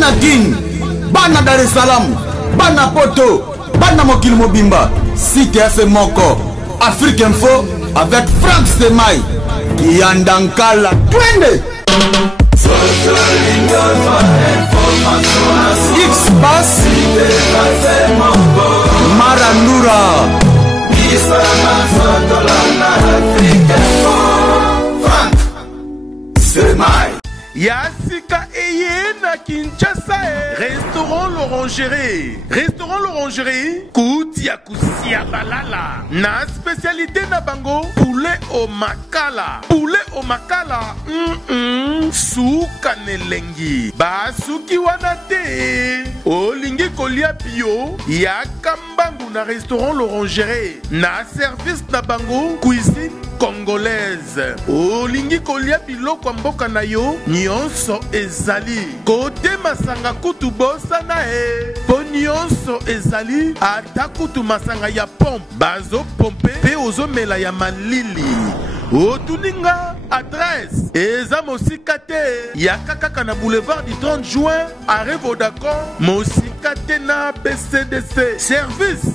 bana Guine, bana Dar es Salaam, bana Poto, bana Mokili Mobimba, site FM Moko, Afrique Info avec Franck Stemai, Yandankala, twende. X-Bass, Marandura, Franck Stemai. Yassika Eye na Kinshasa. Restaurant l'Orangerie. Restaurant l'Orangerie. Koutia Koussia Balala. Na spécialité na bango. Poulet au makala. Poulet au makala. Souka nelengi. Basuki wanate. Olingi kolia bio. Yakambangu na restaurant l'Orangerie. Na service na bango. Cuisine congolaise. Olingi kolia biloko mboka na yo. Nyonso ezali kote masanga kutu bosa na po nyonso ezali ata kutu masanga ya pompe bazo pompe pe ozomela ya malili otuninga adresse eza mosika te ya kaka na boulevard du 30 juin arrêt Vodacom mosika te na BCDC service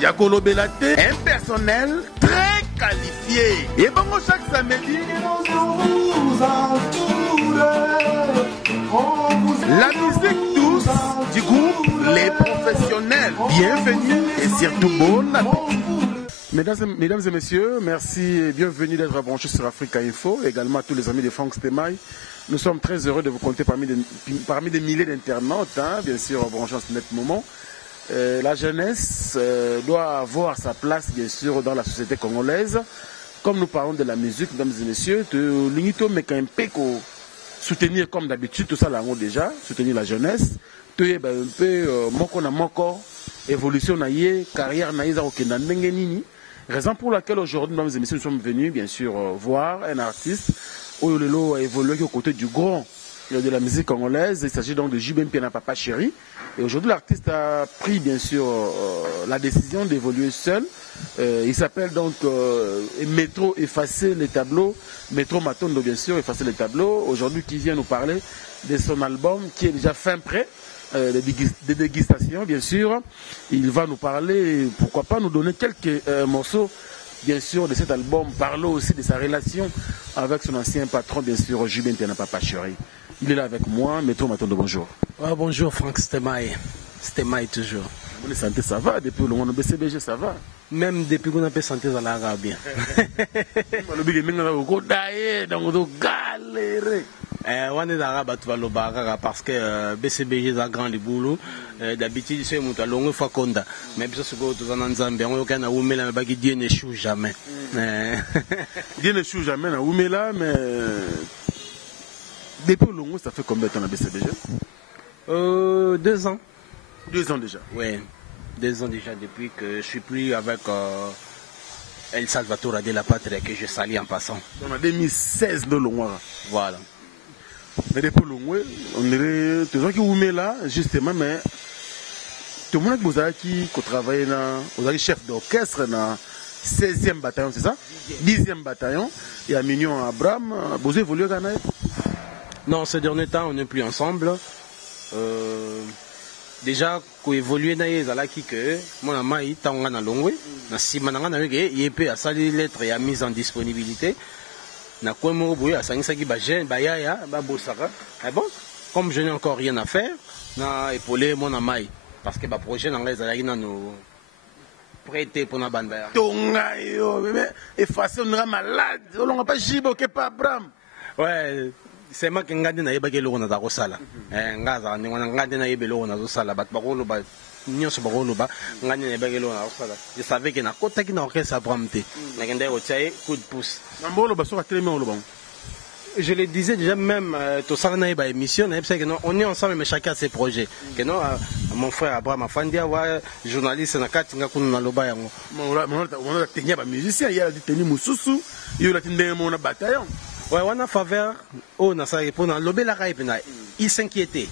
ya kolobela te un personnel très qualifié et bango chaque samedi la musique douce du groupe Les Professionnels. Bienvenue et surtout bon appétit. Mesdames et messieurs, merci et bienvenue d'être branchés sur Africa Info, également à tous les amis de Franck Stemai. Nous sommes très heureux de vous compter parmi des milliers d'internautes, bien sûr, branchés en ce net moment. La jeunesse doit avoir sa place, bien sûr, dans la société congolaise. Comme nous parlons de la musique, mesdames et messieurs, de l'unité Mekampeko, soutenir comme d'habitude, tout ça là déjà, soutenir la jeunesse, un peu moko na moko, évolution na yé, carrière na yé, raison pour laquelle aujourd'hui, mesdames et messieurs, nous sommes venus bien sûr voir un artiste, Oyolelo a évolué aux côtés du grand de la musique congolaise. Il s'agit donc de JB Mpiana Papa Chéri. Et aujourd'hui, l'artiste a pris bien sûr la décision d'évoluer seul. Il s'appelle donc Métro Effacer les tableaux. Métro Matondo, bien sûr, Effacer les tableaux. Aujourd'hui, qui vient nous parler de son album qui est déjà fin prêt. Des dégustations, bien sûr. Il va nous parler, pourquoi pas nous donner quelques morceaux, bien sûr, de cet album. Parlons aussi de sa relation avec son ancien patron, bien sûr, JB Mpiana Papa Chéri. Il est là avec moi, Métro Matondo, bonjour. Ouais, bonjour Franck Stemai. Stemai toujours. Vous santé, ça va? Depuis le moment de BCBG, ça va? Même depuis qu'on a pu santé, ça l'a bien. On est arabe parce que BCBG a grand boulot. D'habitude, c'est un long faconda. Mais bien sûr, on a un Zambien, on a un bagage, Dieu n'échoue jamais. Dieu n'échoue jamais, mais depuis le long, ça fait combien de temps la BCBG? 2 ans. 2 ans déjà? Oui, 2 ans déjà depuis que je suis plus avec El Salvatore de la Patrie que je salue en passant. On a 2016 de Longwa. Voilà. Mais depuis Longwa, on est toujours qui vous met là, justement, mais tout le monde qui vous a qui travaille vous avez chef d'orchestre dans 16e bataillon, c'est ça? 10e bataillon. Il y a Mignon Abraham. Vous avez évolué Ghana? Non, ces derniers temps, on n'est plus ensemble. Déjà, pour évoluer dans les alaki que mon ami est en Longwe, na si mananga na yeke yepé a sali lettre et a mise en disponibilité. Na quoi mo boye a sangisa ki ba jeune ba yaya ba bosaka. Ah bon, comme je n'ai encore rien à faire, na épaulé mon ami parce que ba projet na les alaki na nous prêter pour na banda. Tonga yo, mais effacer on sera malade, on n'a pas jibo que pas Abraham. Ouais. C'est moi qui ngandi na yebake loko na za kosala ngaza ni wana ngandi na yebe loko na zo sala bat bakolo ba nyonso bakolo ba ngandi na yebake loko na kosala je savais que na kota ki na orchestre Abraham te na kende o tsaye coup de pouce ngambolo ba so ka télé lo bon. Je le disais déjà même tout ça na yeba émission na yebse que non on est ensemble mais chacun a ses projets que non mon frère Abraham Afandia wa journaliste na katinga kuna na loba yango on a tenia ba musicien il y a dit teni mususu il a tinde mon bataillon. Ouais, on a faveur, on a ça pour na lobé la caille pena. Il s'inquiétait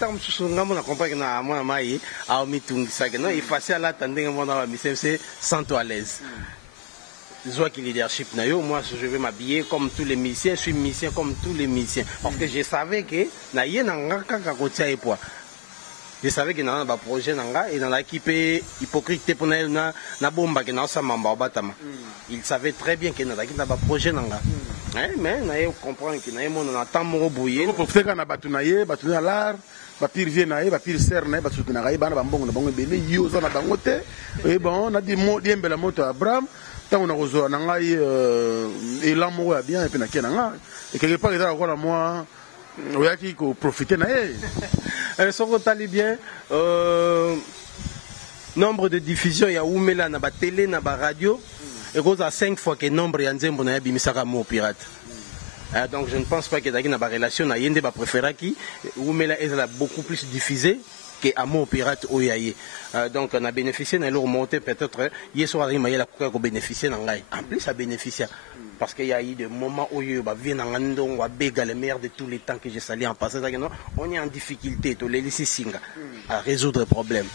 tant que on a compris que na moi mai a omitung ça que non il facile à attendre que mon ami c'est sans toi à l'aise. Zouaki leadership nayo, moi je vais m'habiller comme tous les musiciens, je suis musicien comme tous les musiciens. Parce que je savais que na ye nanga kaka kotia et poids. Je savais que dans un projet nanga et dans l'équipe hypocrite pour na bomba que na sa mamba batama. Il savait très bien que dans l'équipe na projet nanga. Mais na ye comprendre que na ye mon na temps mo bouyer. Pour faire kana batunaye, batunaye l'art. Bapir viennaye, bapir sernaye, batunaye bana bambongo na bango belé yoza na bangote. Et bon, on a dit mot diembela moto Abraham. Tant on a reçu un angaï et l'amour est bien et puis na kenanga. Et quelque part il a encore moi, on a qui profiter naye. Son côté bien. Nombre de diffusion il y a oumela na ba télé na ba radio. Et cause à 5 fois que nombre ya nzembo na bimisaka mo pirate. Donc je ne pense pas que dans la relation, il y a des préférés qui est beaucoup plus diffusé que Amour Pirate Oyaye. Donc on a bénéficié de leur montée peut-être. Hier soir, il y a la couleur qui bénéficié en plus, ça bénéficie. Parce qu'il y a eu des moments où il y a le meilleur de tous les temps que j'ai sali en passé. On est en difficulté, à résoudre le problème.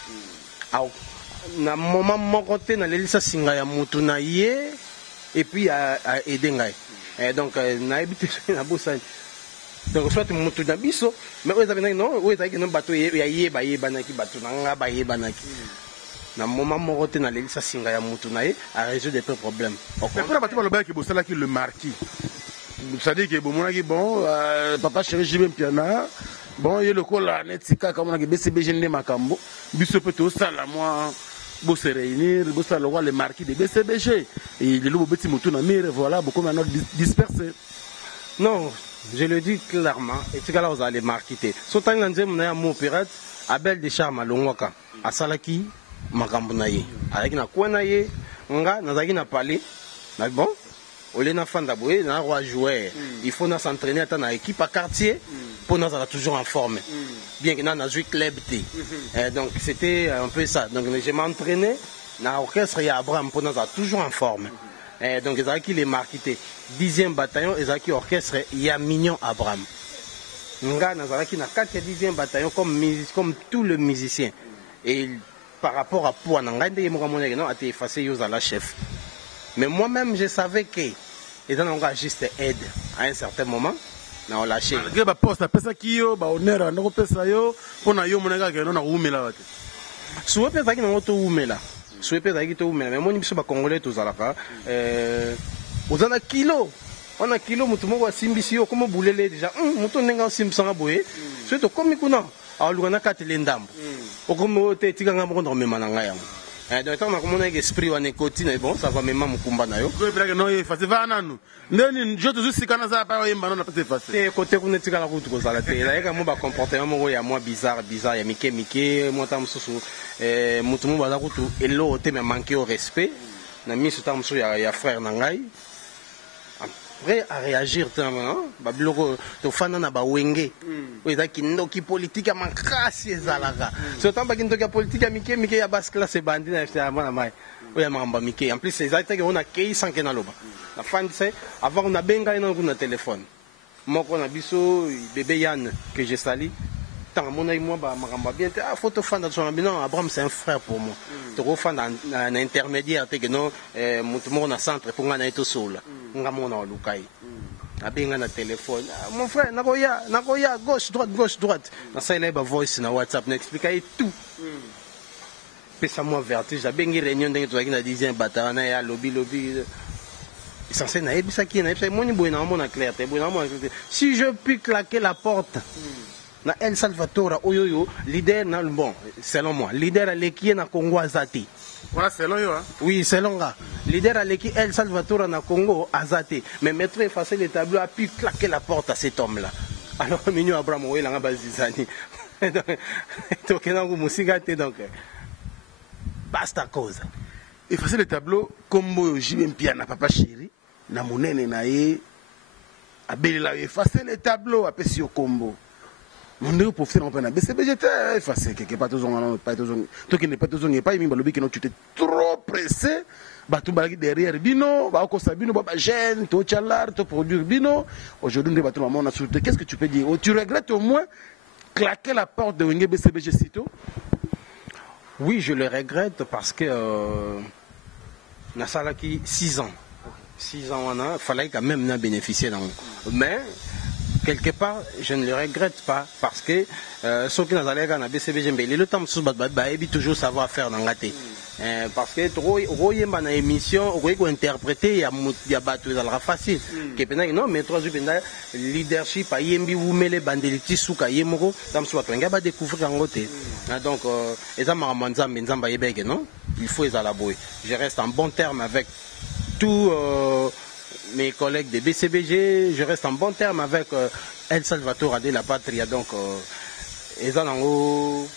Na moment monté na lelisa singa ya mutu na ye et puis à aider ngai. Donc na habité na bossa. Donc soit mutu na biso mais vous avez non vous avez non bateau ya ye ba ye banaki bateau na nga ba ye banaki. Na moment monté na lelisa singa ya mutu na ye à résoudre des problèmes. Mais pour bateau le bac qui bossa là qui le marquis. Ça dit que bon papa chéri Jibem Piana bon il le col la netika comme on a BCBG ne makambo biso peut au sala moi pour se réunir, pour se voir les marquis de BCBG. Et les loups petits moutons, voilà, beaucoup maintenant dispersés. Non, je le dis clairement, et c'est là où vous allez marquer. Surtout quand on a un mot pirate, Abel de Charme à Longwaka, à Salaki, Makambunaye. Avec na Kouanaye, nga, Nazaki na Palais, bon, on est na fan d'aboué, na roi joueur. Il faut s'entraîner à une équipe à quartier pour nous être toujours en forme. Bien que nous avons joué club T. Donc c'était un peu ça. Donc je m'entraînais dans l'orchestre et Abraham pour nous être toujours en forme. Donc ils ont qui les marqués. 10e bataillon, ils ont qui orchestre il y a Mignon Abraham. Nous avons qui na 4e 10e bataillon comme tous les musiciens. Et par rapport à Poua, nous avons été effacé à la chef. Mais moi-même je savais que ils ont juste aide à un certain moment. Na lâché. Malgré ba poste à pesa kiyo, ba honneur na ko pesa yo, pona yo monaka ke na umela wate. Souwe pesa ki na to umela. Souwe pesa ki to umela, mais moni biso ba congolais to zalaka ozana kilo. On a kilo mutu moko simbisi yo comme boulele déjà. Mutu nenga simbisanga boye. Souwe to komi kuna. Alugana katele ndambo. Okomo te tikanga moko ndo memana ngaya. Donc tant que mon esprit en écotine bon ça va même mukumba na yo. Ko pera ke no ye fase va nanu. Ndeni je te suis kana za pa yemba na pete fase. Te côté ko netika la kutu ko sala te. La ka mo ba comportement mo ya moi bizarre ya mike mo ta mususu mutu mo ba la kutu elo te me manquer au respect. Na mi suta musu ya frère na ngai. Prêt à réagir tellement ba biloko to fana na ba wenge oza kindoki politique makasi ezalaka so tamba kindoki politique mike ya basse classe bandi na FCA na mai oya mamba mike en plus c'est ça que on a kei sans que na loba la fin c'est avant on a benga ina na téléphone moko na biso bébé Yann que je salue tant mon aïe moi ba makamba bien photo fan de son non Abraham c'est un frère pour moi to fan na intermédiaire te que non mutu mo na centre pour ngana eto sola ngamona lukai abenga na téléphone mon frère nakoya gauche droite na ça il ba voice na WhatsApp n'expliquer tout pesa moi vertige abengi réunion ndenge to na 10e bataille na ya lobby censé na ebisa ki na ebisa moni boy na mona clair te boy na mona si je puis claquer la porte na El Salvatore oyoyo leader na bon selon moi leader aleki na Congo azati. Voilà selon yo hein. Oui selon nga leader aleki El Salvatore na Congo azati mais maître effacer le tableau a pu claquer la porte à cet homme là. Alors Mignon Abraham oyo nga bazizani. Donc na ko musika te donc basta cause. Effacer le tableau comme Jibem Piana papa chéri na monene na ye abelela effacer le tableau apesi yo kombo. Mon Dieu, pour faire un peu de BCBG, effacé, quelque part, toi qui n'es pas toujours pas, il m'a dit que tu étais trop pressé, tu vas derrière Bino, Bino, Gêne, tu as tu produire Bino. Aujourd'hui, nous debattons sur qu'est-ce que tu peux dire? Tu regrettes au moins claquer la porte de Wenge BCBG sitôt? Oui, je le regrette parce que Nassalaki 6 ans 6 ans, il fallait quand même bénéficier. Mais, quelque part, je ne le regrette pas parce que ceux qui nous allaient à BCBG, le temps de toujours savoir faire dans la tête. Parce que trop une émission, on interpréter, il y a battu dans la facile. Non, mais 3 jours, leadership, vous mettez les bandelitis sous Kayemoko, on va découvrir en côté. Donc, il faut les alabouer. Je reste en bon terme avec tous mes collègues de BCBG, je reste en bon terme avec El Salvatore de la Patria. Donc, ils ont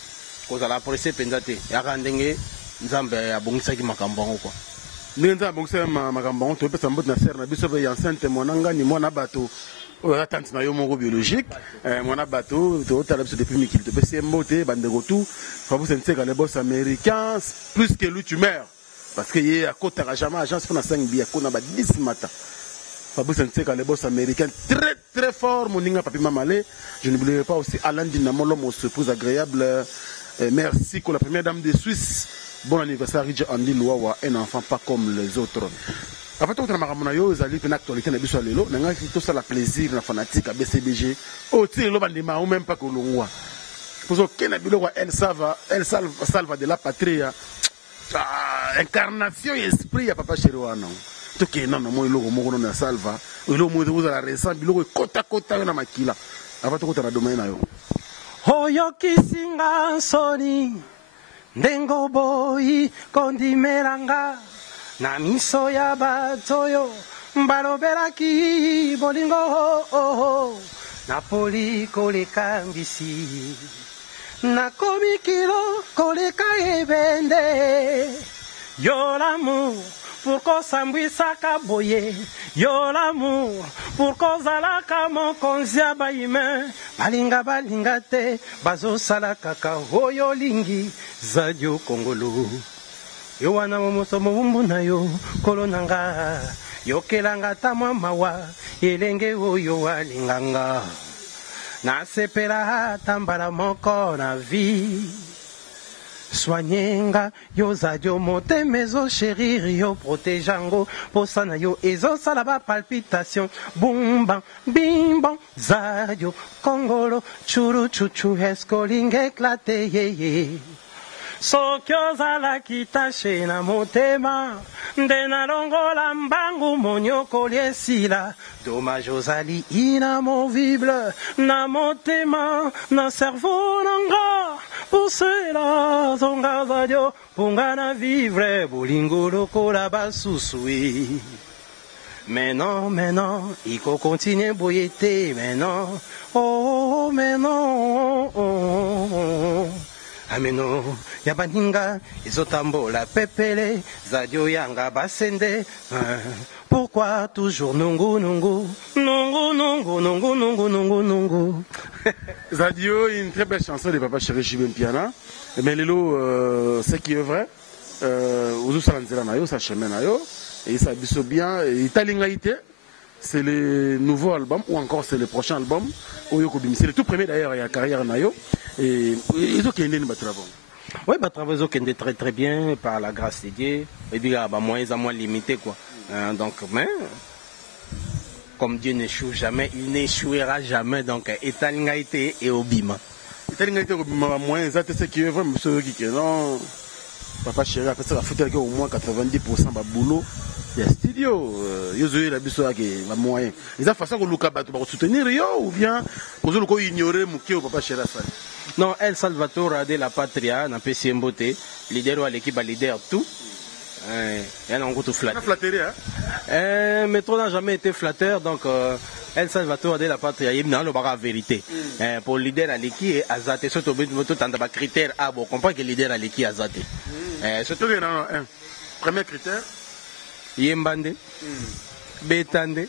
apprécié Pendate. Nzambe abongisaki makambo quoi. Ndenza abongisa makambo to pesa mbot na ser na biso be enceinte monanga ni mwana bato o attente na yo moko biologique mwana bato to tala biso depuis mikili to pesa mbote bandeko tout faut vous sentir les boss américains plus que lui tu meurs parce que y a côté jamais agence pour na 5 bia kona ba 10 matin. Faut vous sentir les boss américains très très fort moninga papi mamale. Je n'oublierai pas aussi Alain Dinamolo mon surprise agréable. Merci pour la première dame de Suisse. Bon anniversaire, Andy Louawa, un enfant pas comme les autres. En fait, on a une actualité, on a tout ça, la plaisir, la fanatique à BCBG. Oh, tu sais, ou même pas que l'on voit. Pour que elle salva de la patrie, incarnation et esprit à Papa Chérouana. Tout qui est non, moi, il a salva. Il a récent, il a kota kota na makila. Avant tout, on a domaine. Oyo kisinga soni ndengo boyi kondimelanga na miso ya batoyo mbalobelaki bolingo napoli koleka mbisi nakomi kilo koleka ebende yo l'amour pour qu'on s'ambouissaka boye yo l'amour pour qu'on zalaka mokonzi ya baime balinga balinga te bazosala kaka oyo lingi zadio kongolo yo wana momoso mobumbu na yo kolo nanga yokelanga ta mwa mawa elenge oyo alinganga nasepela ata mbala moko na vie soignenga yo zadio motema ezochérir yo protégeango posa na yo ezosala ba palpitation bumba bimbo zadio kongolo churu chuchu eskolinga éclate yeye soki ozalaki tashe na motema nde nalongola mbangu monyokoli esila dommage ozali inamovible na motema na cerveau nanga pour cela zonga zadio ponga na vivre bolingo lokola basusui mais non il faut continuer boyete mais non oh mais non ameno ya baninga ezotambola pepele zadio yanga basende pourquoi toujours nungu Zadio, une très belle chanson de Papa Chéri Jibem Piana. Mais Lelo, ce qui est vrai, Ouzou Salanzela Nayo, ça chemin Nayo, et ça biso bien, Italingaïté, c'est le nouveau album, ou encore c'est le prochain album, c'est le tout premier d'ailleurs, il y a carrière Nayo, et ils ont qu'un travail. Oui, travail qui très très bien, par la grâce de Dieu, et puis moyens à moins limités quoi. Donc, mais. Comme Dieu n'échoue jamais, il n'échouera jamais. Donc, Italingaïté et Obima. Italingaïté et Obima, moi, c'est ce qui est vraiment ce qui est non. Papa Chéri, après ça, la faute est au moins 90% de boulot. Il y a studio. Yozoé, la biso, qui est moyen. Ils ont façon que Luka va soutenir, ou bien, vous avez ignoré Mouké ou Papa Chéri. Non, El Salvatore de la Patria, n'a pas si mboté. Leader à l'équipe, leader tout. Il y a un goût flatté. Métro n'a jamais été flatteur, donc El Salvatore de la Patria, il n'a pas la vérité. Pour le leader à l'équipe et Azate, surtout dans les critères, on comprend que le leader à l'équipe Azate. Premier critère Yembande, Betande,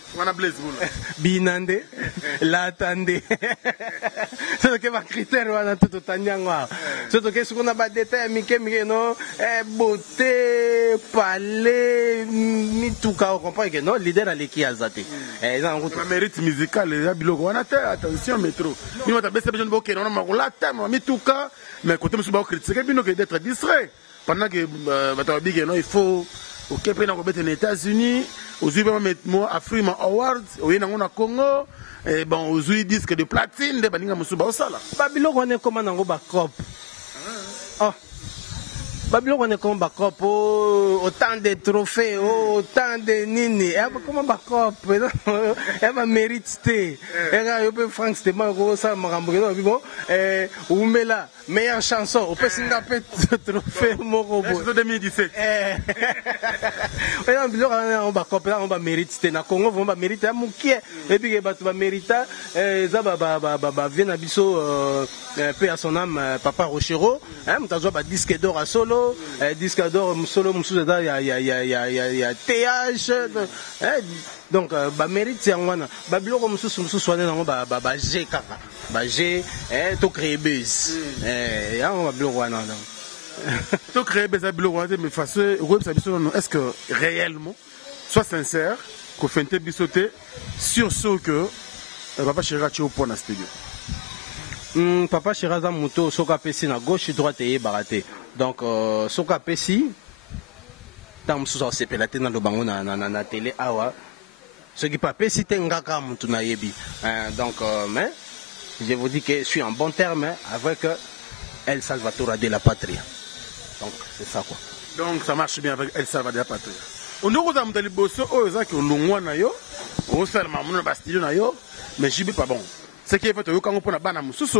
Binande, Latande. C'est ce que ma critère on a tout tanyangwa. C'est ce qu'on a pas détaillé mais non beauté, palais, ni tout cas on comprend que non leader à l'équipe Azate. La mérite musicale ya biloko wana te attention métro. Ni on a baissé besoin de boker on a marola thème mais tout cas mais côté monsieur ba critiquer bino que d'être distrait pendant que il faut OK pe na ko bete aux États-Unis ozui ba moi Afrima Awards oye na ngona Congo et bon ozui disque de platine de baninga musuba osala babiloko wana ekoma nango bacrop babiloko wana ekoma bacrop autant de trophées autant de nini ekoma bacrop eba mérite te eka yo mpe Frank Stéma okosala makambo keno babi bon umela meilleure chanson opesi nga mpe trophée moko boye 2017 oya biloko wana yango bacrop yango bamérite te na Congo vraimen bamérite ya mokie epike bato bamérita eza bavie na biso mpe ya son âme Papa Rochero moto azwa badisque d'or ya solo disque d'or solo mosusu eza ya TH donc bamérite yango wana babiloko mosusu wana yango baje kaka baje to créer buzz yango babiloko wana to créer buzz biloko wana mais face oyebisa biso nono est-ce que réellement soit sincère kofente biso te sur ce que Papa Chéri atie opo na studio Papa Chéri aza moto soki apesi na gauche droite eyebaka te donc soki apesi ntango mosusu asepela te na lobango na télé awa soki mpe apesi te ngaka motu nayebi donc mais je vous dis que je suis en bon terme avec El Salvatore de la Patria donc c'est ça quoi donc ça marche bien avec El Salvatore de la Patria ondokoza moto liboso oyo ezaki olongwa na yo osalama mono na bastudio na yo mais jibi pas bon ce qui est fait oyokango mpona bana mosusu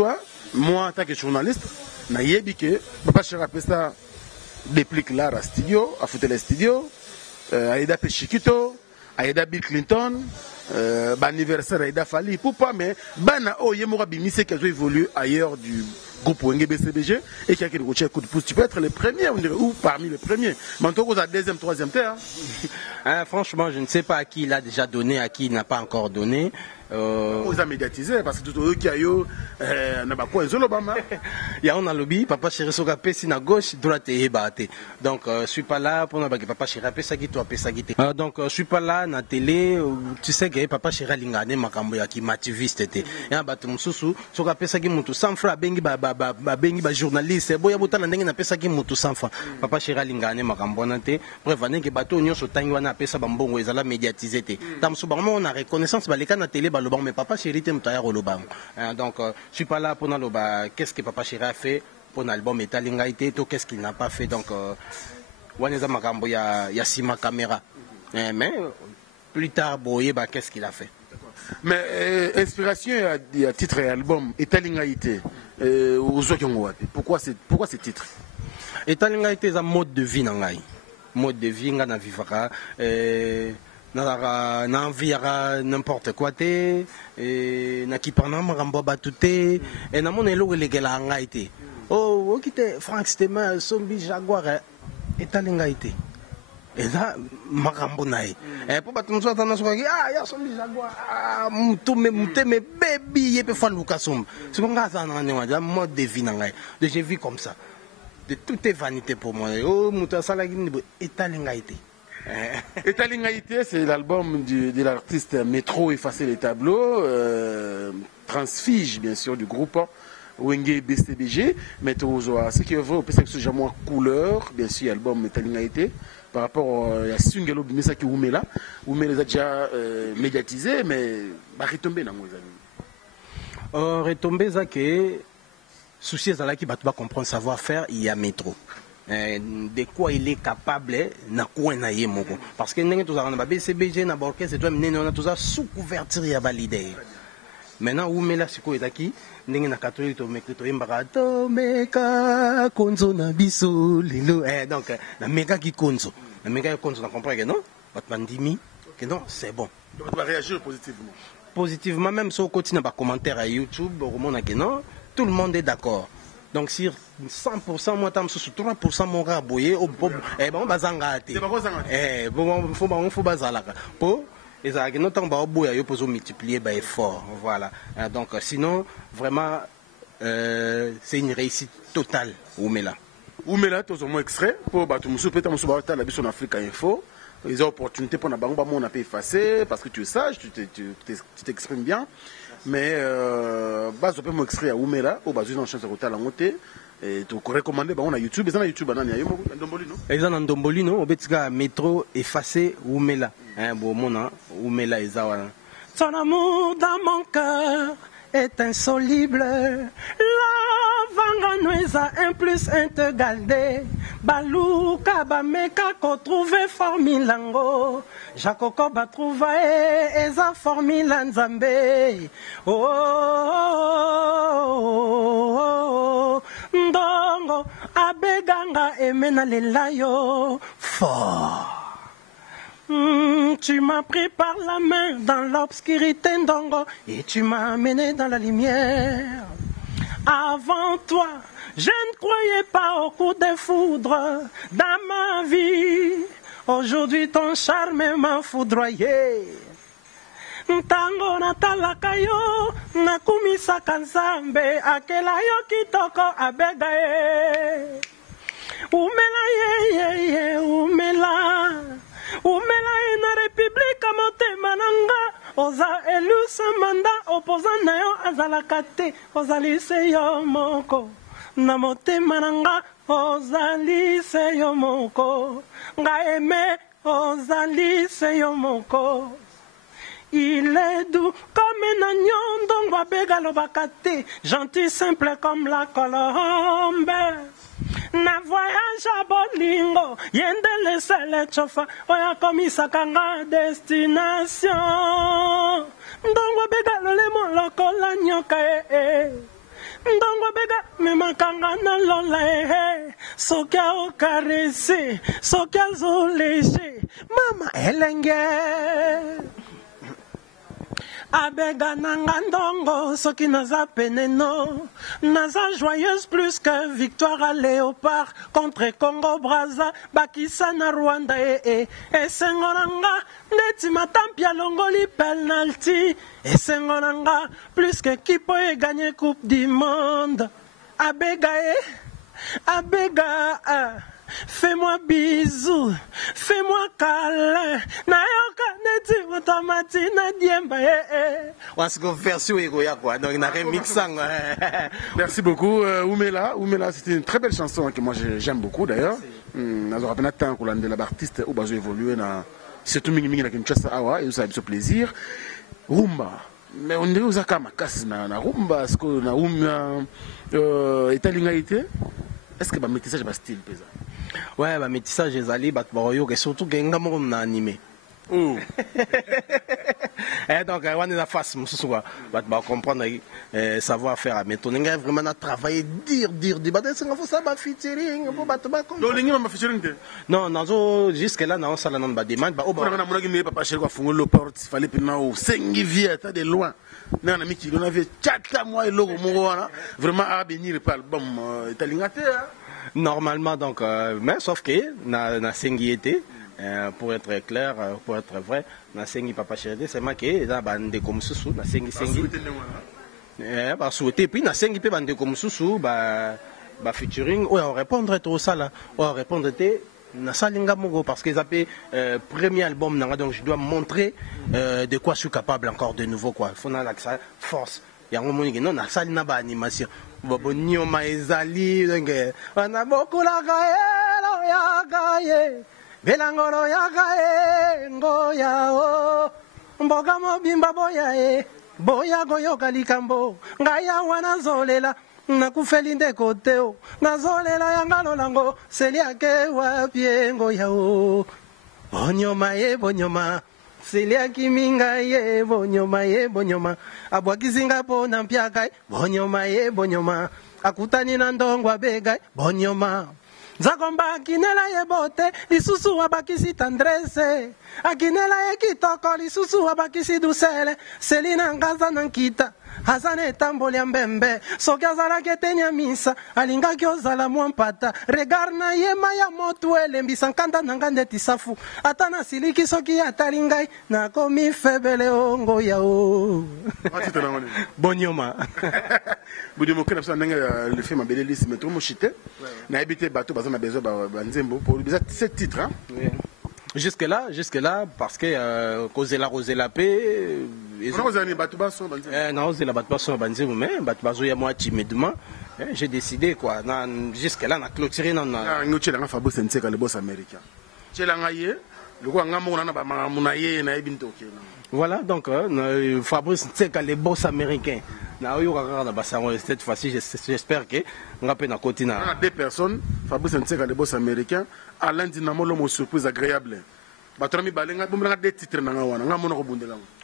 moi en tant que journaliste nayebi ke Papa Chéri apesa déplique l'art à studio afutela studio ayeda mpe Chiquito ayeda Bill Clinton anniversaire ayeda Fally Ipupa mais bana oyo ye moko abimisaki azo évolue ailleurs du groupe Wenge BCBG et qui a quelque chose coup de pouce tu peux être le premier ou parmi les premiers mais en tout cas deuxième troisième terre franchement je ne sais pas à qui il a déjà donné à qui il n'a pas encore donné on a médiatisé parce que tout le monde n'a pas quoi Zolobama il y a on a lobby Papa Chéri soka pesi na gauche droite et bate donc je suis pas là pour que Papa Chéri pesa ki toi pesa ki donc je suis pas là na télé tu sais que Papa Chéri lingane makambo ya ki mativiste te ya bato mususu soka pesa ki mutu sans fra bengi ba bengi ba journaliste boya botana ndenge na pesa ki mutu sans fra Papa Chéri lingane makambo na te prévenez que bato nyonso tangi wana pesa bambongo ezala médiatiser te tam so bango on a reconnaissance baleka na télé mais Papa Chéri te mutaya rolobang donc je suis pas là pour naloba qu'est-ce que Papa Chéri a fait pour l'album Etalingaite to qu'est-ce qu'il n'a pas fait donc waneza makambo ya sima caméra mais plus tard boye ba qu'est-ce qu'il a fait mais inspiration à titre et album Etalingaite pourquoi ce titre Etalingaite est un mode de vie nangai mode de vie nga na vivra na enviera n'importe quoi te na kipana makambo batu te et na mona eloko elegela ngai te oh okite Frank Stéma sombi Jaguar etalingai te eza makambo na ye po bato mosusu atana sokaki ya sombi Jaguar mutu me bebi ye mpe faluka somba siko ngai aza na ndenge wana mode de vie na ngai de je vis comme ça de tout est vanité pour moi oh mutu asalaki nini etalingai te Etalingaite, c'est l'album de l'artiste Métro Effacer les tableaux, transfige bien sûr du groupe Wenge BCBG, mais ce qui est vrai, c'est que c'est déjà moins couleur, bien sûr, l'album Etalingaite, par rapport à Sungelo Bimesa qui Oumela les a déjà médiatisé, mais retombé dans nos amis. Retombé, ça que souci là qui va comprendre savoir-faire, il y a Métro. De quoi il est capable na quoi na yemoko parce que ndenge tozaka na BCBG na orchestre toi menene on a tout ça sous couverture ya validé maintenant Oumela siko ezaki ndenge na catholique to meka to yembaka to meka konzo na biso lelo donc na meka ki konzo na comprendre que non bat bandimi que non c'est bon donc on va réagir positivement même sur côté na ba commentaire à YouTube au monde que non tout le monde est d'accord. Donc sur 100% moi tam sur 3% mon gars boyer au bon bazanga te faut bazalaka po ezalaki notant ba boya yo pozo multiplier ba effort voilà donc sinon vraiment c'est une réussite totale Oumela tous au moins extrait pour bato musu peut-être musu ba la biso en Afrique Info les opportunités pour na bango ba on a pas effacé parce que tu es sage tu t'exprimes bien mais base peu mo extrait à Oumela au base une chance de rota la montée et tu recommander on a YouTube et ça na YouTube nani ayo ndomboli non eza na ndomboli no obetika métro effacé Oumela bon mona Oumela eza wana ton amour dans mon cœur est insoluble la vanga noisa 1 + 1 te galde baluka bameka ko trouver formilango jakoko ba trouva eza formila nzambe ndongo abeganga emena lelayo fort. Tu m'as pris par la main dans l'obscurité ndongo et tu m'as amené dans la lumière. Avant toi, je ne croyais pas au coup de foudre dans ma vie. Aujourd'hui, ton charme m'a foudroyé. Ntango natalaka yo nakumisaka nzambe akela yo kitoko abega ye umela ye umela ye na république motema nanga oza élu sans mandat opposant na yo azalaka te ozali se yo moko na motema nanga ozali se yo moko nga aime ozali se yo moko. Il est doux comme un agneau, donc wabega lobakate, gentil simple comme la colombe. Na voyage à bolingo, yende laisse le chofa, oya komisa kanga destination. Donc wabega lole moloko la nyoka donc wabega mema kanga na lola sokia o caressé, sokia zo léger, mama elenge. Abega nanga ndongo soki naza peneno naza joyeuse plus que victoire à léopard contre Congo Brazza bakisa na Rwanda esengo nanga neti matampi alongoli penalty esengo nanga plus que kipo e gagné coupe du monde abega fais-moi bisou, fais-moi câlin. Nayoka neti motamati na diemba On se version ya quoi. Donc on a remixang. Merci beaucoup Oumela. Oumela c'était une très belle chanson que moi j'aime beaucoup d'ailleurs. Nazo rapena tant que l'andela artiste ou bazo évoluer na surtout mingi na Kinshasa awa et ça fait plaisir. Rumba. Mais on dirait uzaka makasi na rumba parce que na umya etalingaité. Est-ce que ba métissage ba style pesa? Ouais, bah métissage des alliés, bah et surtout qu'il y a un animé. Et donc, on est en face, bah comprendre, savoir faire. Mais on est vraiment à travailler, dire, bah c'est un ça, bah featuring, bah non, non, jusque là, non, ça la non, bah demande, bah oh bah. On a mon papa chez quoi font le port, il fallait puis non, 5 vies, t'as de loin. Non, on a mis qui, on avait 4 mois et logo vraiment à bénir par le bon, italingate. Normalement, donc, mais sauf que, na sengi été, pour être clair, pour être vrai, na sengi papa chéri, c'est moi qui, là, bande comme sous, na sengi. Bah, souhaiter, puis na sengi, puis bande comme sous, bah, featuring, ouais, on répondrait tout ça là, on répondrait, na salinga mogo, parce que ça fait, premier album, donc je dois montrer, de quoi je suis capable encore de nouveau, quoi. Il faut na ça, force. Il y a un moment où non, na salina ba animation. Bobo nyoma ezali donc ana bokula gaelo ya gaye belangoro ya gaye ngoya o mboga mobimba boya goyoka likambo ngaya wana zolela nakufeli ndeko teo nazolela yanga lolango seliake wapie ngoya o bonyoma seliaki minga ye bonyoma abwakizinga po na mpiakai bonyoma akutani na ndongwa begai bonyoma zakomba akinela ye bote lisusu wabakisi tendresse akinela ye kitoko lisusu wabakisi dusele selina ngaza na nkita azana etamboli ya mbembe soki azalaki etenya misa alingaki ozala mwa mpata regard na ye ma ya motu elembisa nkanda na nga ndeti safu ata nasiliki soki atali ngai nakomi febele ongo yao bonyoma bonyoma okena biso ndenge le film abelelisi mais tomo chite nayebi te bato baza na besoin banzembo pour biza 7 titres jusque là parce que Rosela paix non, c'est la bateau mais bateau bazo ya moi timidement J'ai décidé quoi. Jusque-là, on a clôturé. Fabrice Nseka, le boss américain. Voilà, donc Fabrice Nseka, le boss américain. Cette fois-ci, j'espère que on va pas continuer. On a deux personnes, Fabrice Nseka, le boss américain, Alain Dinamo, l'homme aux surprises agréables.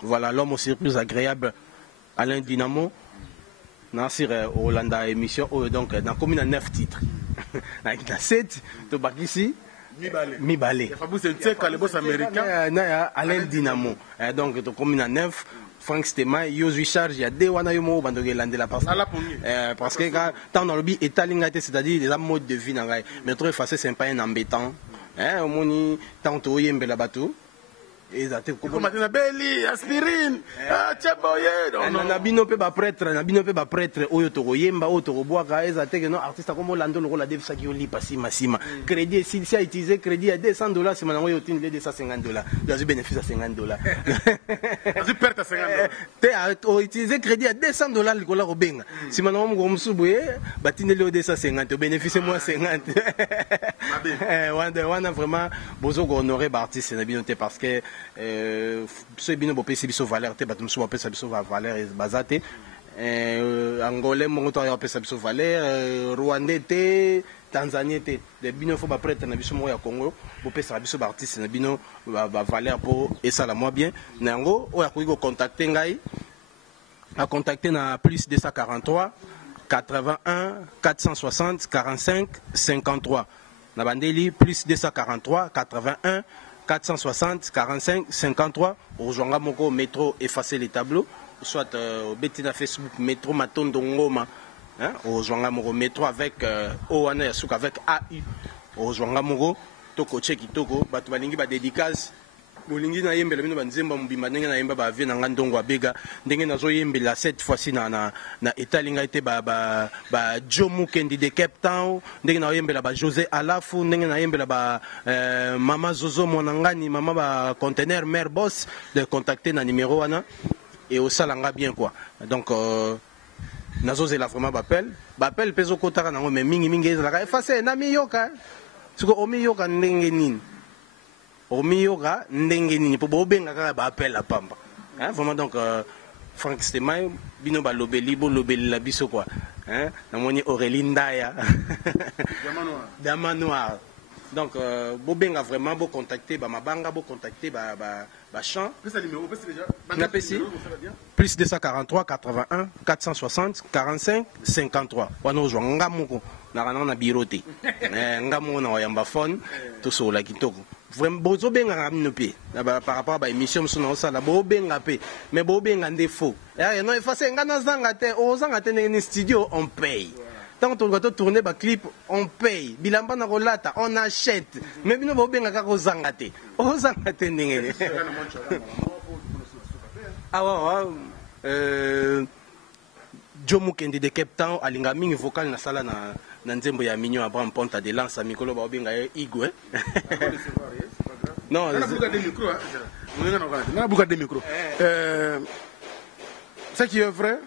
Voilà, l'homme aux surprises agréables, Alain Dinamo. Sur Hollanda émission, donc dans commune à 9 titres. Avec 7, tu vas ici. Mi-balé. Fabrice Nseka, le boss américain. Alain Dinamo. Donc, tu commune à 9. Frank Stema, Yosu Charge, il y a des Wanayomo, parce que quand on a le but, c'est-à-dire les modes de vie, mais trop effacé, c'est pas un embêtant. Au moins, tant que tu es bateau. Comme maintenant, Belli, aspirine, nabino pe ba prêtre oyo to yemba oyo to boaka ezate que non artiste comme Orlando le rôle la devsa qui oli passi massima crédit si a utilisé crédit à $200 c'est maintenant oyo tin les $250 dans bénéfice à $50 tu perds à $50 te a utilisé crédit à $200 le kola robenga si maintenant mo msubuye batine le $250 bénéfice moins 50 wana vraiment bozo honorer artiste na binoté parce que ce bino bopé c'est biso valeur te batum so bopé c'est biso valeur bazate angolais mo to ya pesa biso valeur rwandais te tanzanie te de bino fo ba prêtre na biso mo ya Congo bopé c'est biso ba artiste na bino ba valeur pour et ça la moi bien nango o ya ko contacter ngai a contacter na plus 243 81 460 45 53 na bandeli plus 243 81 460 45 53 rejoindra mon métro effacer les tableaux soit au Bettina Facebook métro Matondo Ngoma rejoindra mon métro avec Oana Yasuka avec AU rejoindra mon toko cheki toko batu balingi ba dédicace bolingi na yembela bino banzemba mobimba ndenge na yemba ba vie na ngandongo abega ndenge nazo yembela cette fois-ci na etalinga ete ba Jomu Kendi de Cape Town ndenge na yembela ba José Alafu ndenge na yembela ba mama Zozo monangani mama ba conteneur mère boss de contacter na numéro wana et au salanga bien quoi donc nazo zela vraiment bapel peso kotaka nango mais mingi ezalaka effacer na miyoka siko omiyoka ndenge nini omiyoka ndenge nini po bobenga kaka bappel la pamba vraiment donc Frank Stemay bino balobeli bolobeli la biso quoi namoni Aurélie Ndaya Dama Noir donc bobenga vraiment bo contacter ba mabanga bo contacter ba chant plus 243 81 460 45 53 wana ozwa ngamuko na birote ngamuko na yamba phone to so la kitoko vraiment bozo benga minope par rapport à émission msona osala bo benga pe mais bo benga ndefo non effacer ngana zanga te ozanga te ne studio on paye. Tant qu'on doit tourner ba clip, on paye. Bilamba na rolata, on achète. Mais bino bo benga ka ozangate. Ozangate ndenge. Ah ouais. Jomu Kendi de Cape Town alinga mingi vocal na sala na nzembo ya Mignon Abraham Ponta de Lance mikolo ba benga igwe. Non, on a beaucoup de micros. On a beaucoup de micros. Ce qui est vrai.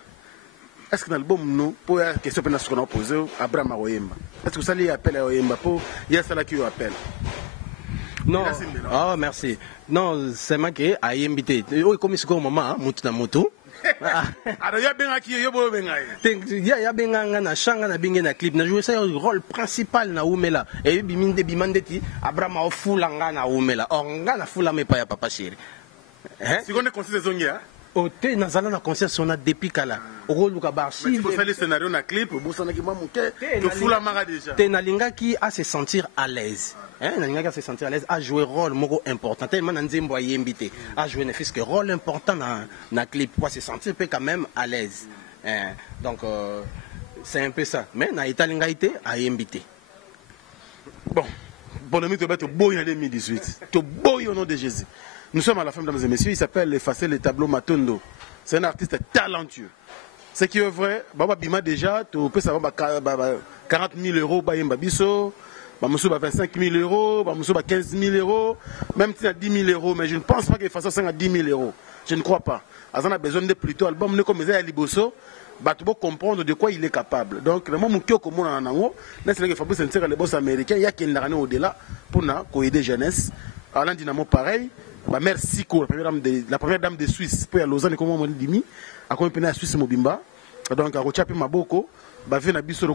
Est-ce que dans l'album, nous, pour la question que nous avons posée, Abraham Oyemba, est-ce que ça lui appelle à Oyemba pour il y a cela qui appelle? Non. Oh, merci. Non, c'est moi qui ai invité. Oui, comme c'est au moment, Moutina Moto. Alors, il y a bien qui il y a bien na changa na binge na clip na jouer ça un rôle principal na Oumela et bimandeti Abraham a fulanga na Oumela. Or nga na fula me pa ya papa chéri. Si on est considéré zongia Ote nazala na concert on a depuis kala okoluka ba archive mais pour ça les scénarios na clip bosana ki mamuke to fula mara déjà te nalinga ki à se sentir à l'aise nalinga ki à se sentir à l'aise à jouer rôle moko important tellement na nzembo ayembité à jouer ne fils que rôle important na clip pour se sentir peu quand même à l'aise donc c'est un peu ça mais na italinga été ayembité bon bonhomme to battre boy en 2018 to boy au nom de Jésus. Nous sommes à la fin, mesdames et messieurs. Il s'appelle Effacer les tableaux Matondo. C'est un artiste talentueux. Ce qui est vrai, Baba Bima déjà, tu peux savoir 40 000 euros, Bayemba Bisso, 25 000 euros, 15 000 euros, même si y a 10 000 euros, mais je ne pense pas qu'il fasse ça à 10 000 euros. Je ne crois pas. On a besoin de plutôt album, comme les Liboso, tu peux comprendre de quoi il est capable. Donc, le moment où on a un c'est que Fabrice Nseka, le boss américain, il y a qui est au-delà pour aider jeunesse. Alain Dynamo, pareil. Merci, la première dame de Suisse, pour Lausanne, comme on dit, à quoi on Suisse Mobimba. Donc, à Rochapi Maboko, Vena Bissoro,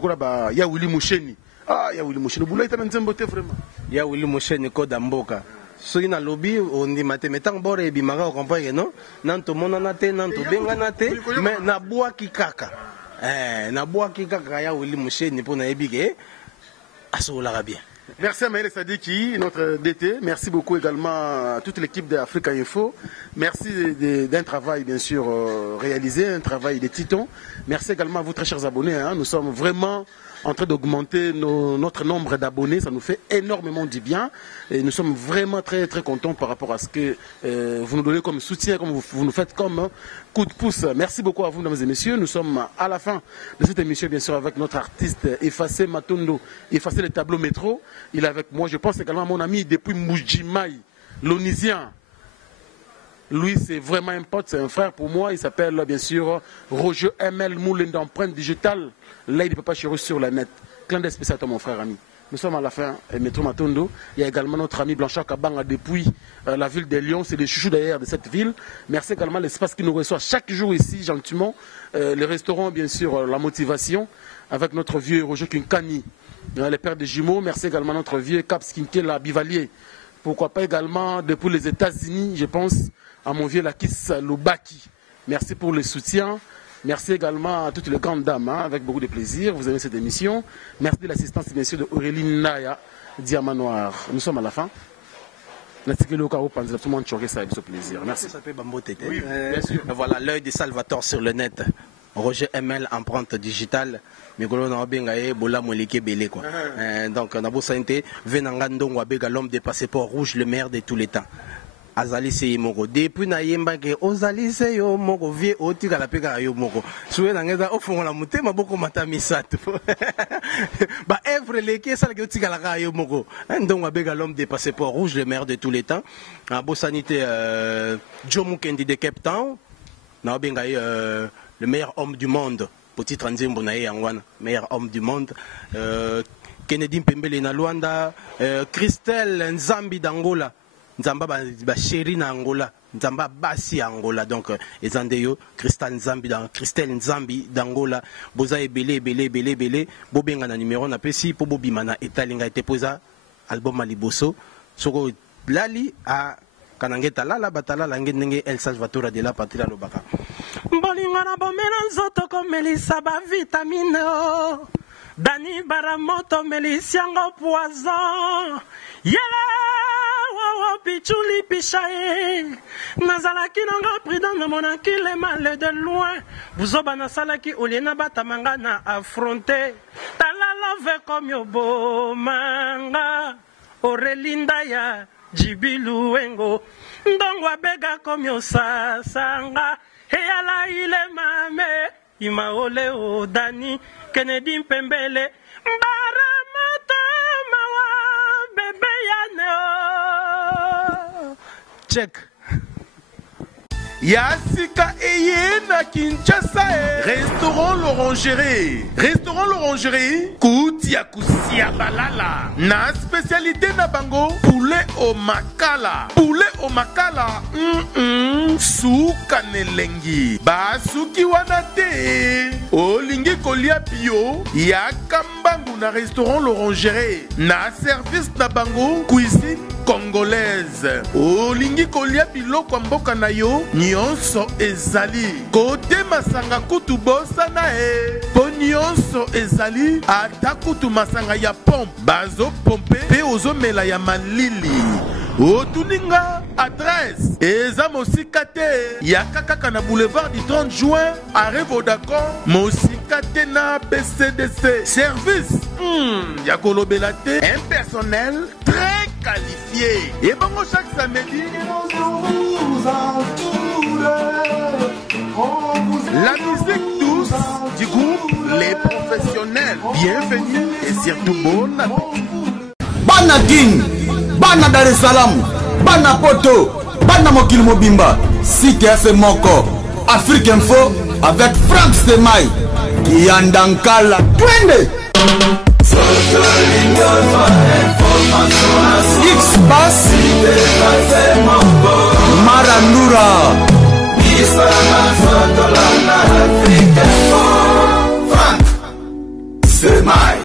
il y a Willy Moucheni. Ah, il y a Willy Moucheni. Vous l'avez vraiment. Il y a Willy Moucheni, Kodamboka. Soki na lobby on dit matin bore e bimaka comprendre non nan to monana te nan to bengana te mais na boa ki kaka na boa ki kaka ya Willy Moucheni pour na ebige asola bien. Merci à Maël Sadiki, notre DT. Merci beaucoup également à toute l'équipe d'Africa Info. Merci d'un travail bien sûr réalisé, un travail de titan. Merci également à vous très chers abonnés. Hein. Nous sommes vraiment en train d'augmenter notre nombre d'abonnés. Ça nous fait énormément du bien. Et nous sommes vraiment très très contents par rapport à ce que vous nous donnez comme soutien, comme vous nous faites comme coup de pouce. Merci beaucoup à vous, mesdames et messieurs. Nous sommes à la fin de cette émission, bien sûr, avec notre artiste Effacé Matondo, Effacé le tableau métro. Il est avec moi. Je pense également à mon ami depuis Moujimaï, l'Onisien. Lui, c'est vraiment un pote, c'est un frère pour moi. Il s'appelle, bien sûr, Roger ML Moulin d'empreinte digitale. Là, il ne peut pas chercher sur la net. Clin d'œil spécial à mon frère ami. Nous sommes à la fin, Métro Matondo. Il y a également notre ami Blanchard Kabanga depuis la ville de Lyon. C'est les chouchous d'ailleurs de cette ville. Merci également l'espace qui nous reçoit chaque jour ici, gentiment. Les restaurants, bien sûr, la motivation. Avec notre vieux Roger Kinkani, les pères des jumeaux. Merci également notre vieux Caps Kinkela Bivalier. Pourquoi pas également depuis les États-Unis, je pense à mon vieux Lakis Loubaki. Merci pour le soutien. Merci également à toutes les grandes dames, hein, avec beaucoup de plaisir. Vous aimez cette émission. Merci de l'assistance, bien sûr, de Aurélie Naya, Diamant Noir. Nous sommes à la fin. Merci. Oui, bien sûr. Voilà, l'œil de Salvatore sur le net. Roger ML, empreinte digitale. Donc, on a l'homme des passeports rouges, le meilleur de tous les temps. Azali se moko depuis na yemba ke ozali se yo moko vie otika la peka yo moko soué na ngeza ofongola mutema boko matamisato ba evre leke sala ke otika la yo moko ndongo abega l'homme des passeports rouges le meilleur de tous les temps en beau sanité Joe Mukendi de Cape Town na benga le meilleur homme du monde petit tranzimbo na yangwana meilleur homme du monde Kennedy Mpembele na Luanda Christelle Nzambi d'Angola Nzamba ba chéri na Angola, Nzamba basi Angola, donc ezandeyo Christelle Nzambi d'Angola, boza belé, bobenga na numéro na pesi po bobimana etalinga etepoza album Maliboso, soko lali a kanangeta lala batala ngenge El Salvatore de la Patria lobaka. Bolinga na bomela nzoto ko melisa ba vitamine o. Dani baramoto melisiango poison. Yela pichuli pichaye nazalaki nanga prudent na monaki le mal de loin buzoba na salaki oliena batamanga na affronter talala ve comme yo bomanga orelinda ya jibilu engo ndongwa bega comme yo sasanga eyala ile mame imaole odani Kennedy Mpembele baramoto mawa bebe yane check. Yassika Eye na Kinshasa. Restaurant l'Orangerie. Restaurant l'Orangerie. Koutia Kusia Balala. Na spécialité na bango. Poulet au makala. Poulet au makala. Souka nelengi. Basuki wanate. Olingi kolia bio. Yakambangu na restaurant l'Orangerie. Na service na bango. Cuisine congolaise. Olingi kolia biloko mboka na yo. Nyonso ezali kote masanga kutu bosana po nyonso ezali ata kutu masanga ya pompe bazo pompe pe ozomela ya malili otuninga adresse eza mosika te ya kaka na boulevard du 30 juin arrêt Vodacom mosika te na BCDC service ya kolobela te un personnel très qualifié et bango chaque samedi la musique douce du groupe Les Professionnels. Bienvenue et surtout bon appétit. Bana King, Bana Dar es Salaam, Bana Poto, Bana Mokil Mobimba, Cité FM Moko, Afrique Info avec Frank Stemai. Kiandankala. Twende. X-Bass Marandura Frank Stemai.